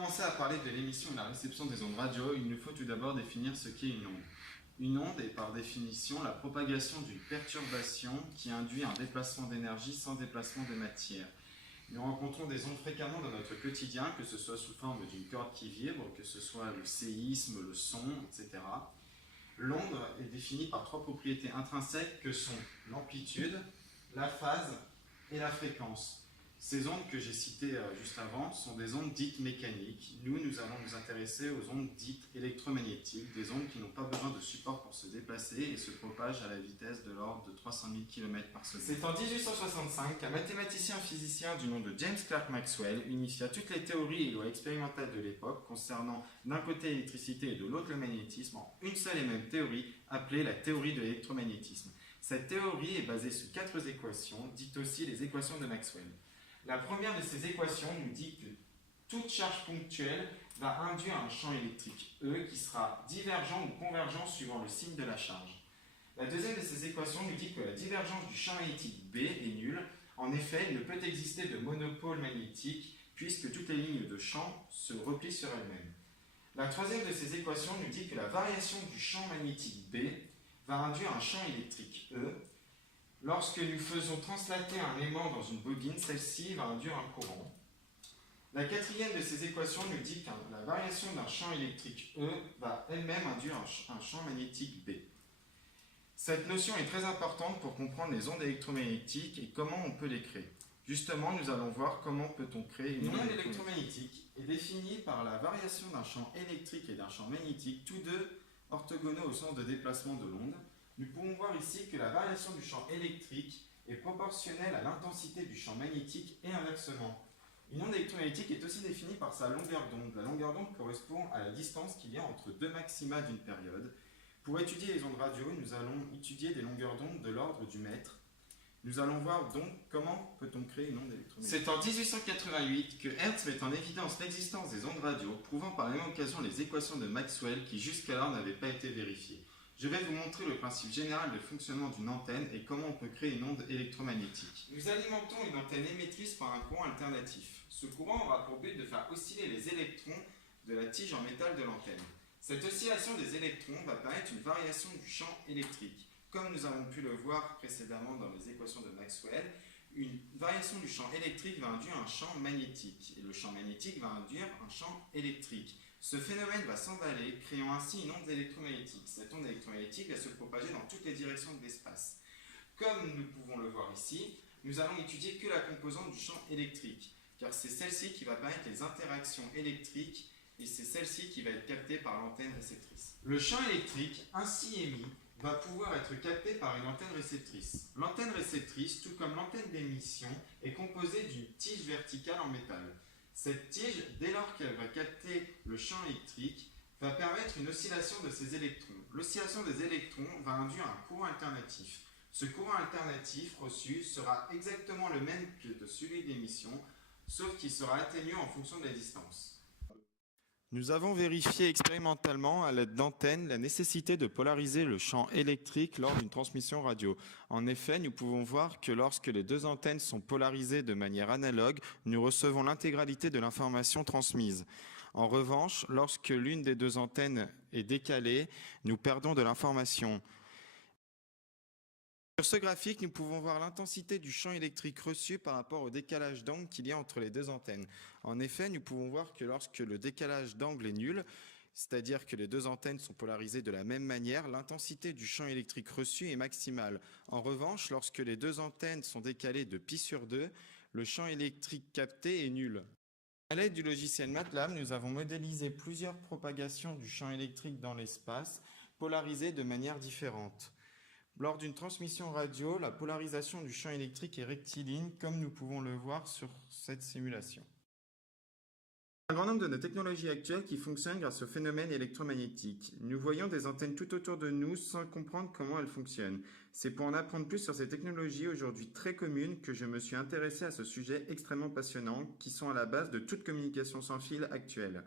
commencer à parler de l'émission et la réception des ondes radio, il nous faut tout d'abord définir ce qu'est une onde. Une onde est par définition la propagation d'une perturbation qui induit un déplacement d'énergie sans déplacement de matière. Nous rencontrons des ondes fréquemment dans notre quotidien, que ce soit sous forme d'une corde qui vibre, que ce soit le séisme, le son, etc. L'onde est définie par trois propriétés intrinsèques que sont l'amplitude, la phase et la fréquence. Ces ondes que j'ai citées juste avant sont des ondes dites mécaniques. Nous allons nous intéresser aux ondes dites électromagnétiques, des ondes qui n'ont pas besoin de support pour se déplacer et se propagent à la vitesse de l'ordre de 300 000 km par seconde. C'est en 1865 qu'un mathématicien physicien du nom de James Clerk Maxwell unifia toutes les théories et lois expérimentales de l'époque concernant d'un côté l'électricité et de l'autre le magnétisme en une seule et même théorie appelée la théorie de l'électromagnétisme. Cette théorie est basée sur 4 équations, dites aussi les équations de Maxwell. La première de ces équations nous dit que toute charge ponctuelle va induire un champ électrique E qui sera divergent ou convergent suivant le signe de la charge. La deuxième de ces équations nous dit que la divergence du champ magnétique B est nulle. En effet, il ne peut exister de monopôle magnétique puisque toutes les lignes de champ se replient sur elles-mêmes. La troisième de ces équations nous dit que la variation du champ magnétique B va induire un champ électrique E. Lorsque nous faisons translater un aimant dans une bobine, celle-ci va induire un courant. La quatrième de ces équations nous dit que la variation d'un champ électrique E va elle-même induire un champ magnétique B. Cette notion est très importante pour comprendre les ondes électromagnétiques et comment on peut les créer. Justement, nous allons voir comment peut-on créer une onde électromagnétique est définie par la variation d'un champ électrique et d'un champ magnétique, tous deux orthogonaux au sens de déplacement de l'onde. Nous pouvons voir ici que la variation du champ électrique est proportionnelle à l'intensité du champ magnétique et inversement. Une onde électromagnétique est aussi définie par sa longueur d'onde. La longueur d'onde correspond à la distance qu'il y a entre deux maxima d'une période. Pour étudier les ondes radio, nous allons étudier des longueurs d'onde de l'ordre du mètre. Nous allons voir donc comment peut-on créer une onde électromagnétique. C'est en 1888 que Hertz met en évidence l'existence des ondes radio, prouvant par la même occasion les équations de Maxwell qui jusqu'alors n'avaient pas été vérifiées. Je vais vous montrer le principe général de fonctionnement d'une antenne et comment on peut créer une onde électromagnétique. Nous alimentons une antenne émettrice par un courant alternatif. Ce courant aura pour but de faire osciller les électrons de la tige en métal de l'antenne. Cette oscillation des électrons va permettre une variation du champ électrique. Comme nous avons pu le voir précédemment dans les équations de Maxwell, une variation du champ électrique va induire un champ magnétique et le champ magnétique va induire un champ électrique. Ce phénomène va s'emballer, créant ainsi une onde électromagnétique. Cette onde électromagnétique va se propager dans toutes les directions de l'espace. Comme nous pouvons le voir ici, nous allons étudier que la composante du champ électrique, car c'est celle-ci qui va permettre les interactions électriques et c'est celle-ci qui va être captée par l'antenne réceptrice. Le champ électrique ainsi émis va pouvoir être capté par une antenne réceptrice. L'antenne réceptrice, tout comme l'antenne d'émission, est composée d'une tige verticale en métal. Cette tige, dès lors qu'elle va capter le champ électrique, va permettre une oscillation de ces électrons. L'oscillation des électrons va induire un courant alternatif. Ce courant alternatif reçu sera exactement le même que celui d'émission, sauf qu'il sera atténué en fonction de la distance. Nous avons vérifié expérimentalement à l'aide d'antennes la nécessité de polariser le champ électrique lors d'une transmission radio. En effet, nous pouvons voir que lorsque les deux antennes sont polarisées de manière analogue, nous recevons l'intégralité de l'information transmise. En revanche, lorsque l'une des deux antennes est décalée, nous perdons de l'information. Sur ce graphique, nous pouvons voir l'intensité du champ électrique reçu par rapport au décalage d'angle qu'il y a entre les deux antennes. En effet, nous pouvons voir que lorsque le décalage d'angle est nul, c'est-à-dire que les deux antennes sont polarisées de la même manière, l'intensité du champ électrique reçu est maximale. En revanche, lorsque les deux antennes sont décalées de pi sur 2, le champ électrique capté est nul. À l'aide du logiciel MATLAB, nous avons modélisé plusieurs propagations du champ électrique dans l'espace, polarisées de manière différente. Lors d'une transmission radio, la polarisation du champ électrique est rectiligne, comme nous pouvons le voir sur cette simulation. Un grand nombre de nos technologies actuelles qui fonctionnent grâce au phénomène électromagnétique. Nous voyons des antennes tout autour de nous sans comprendre comment elles fonctionnent. C'est pour en apprendre plus sur ces technologies aujourd'hui très communes que je me suis intéressé à ce sujet extrêmement passionnant qui sont à la base de toute communication sans fil actuelle.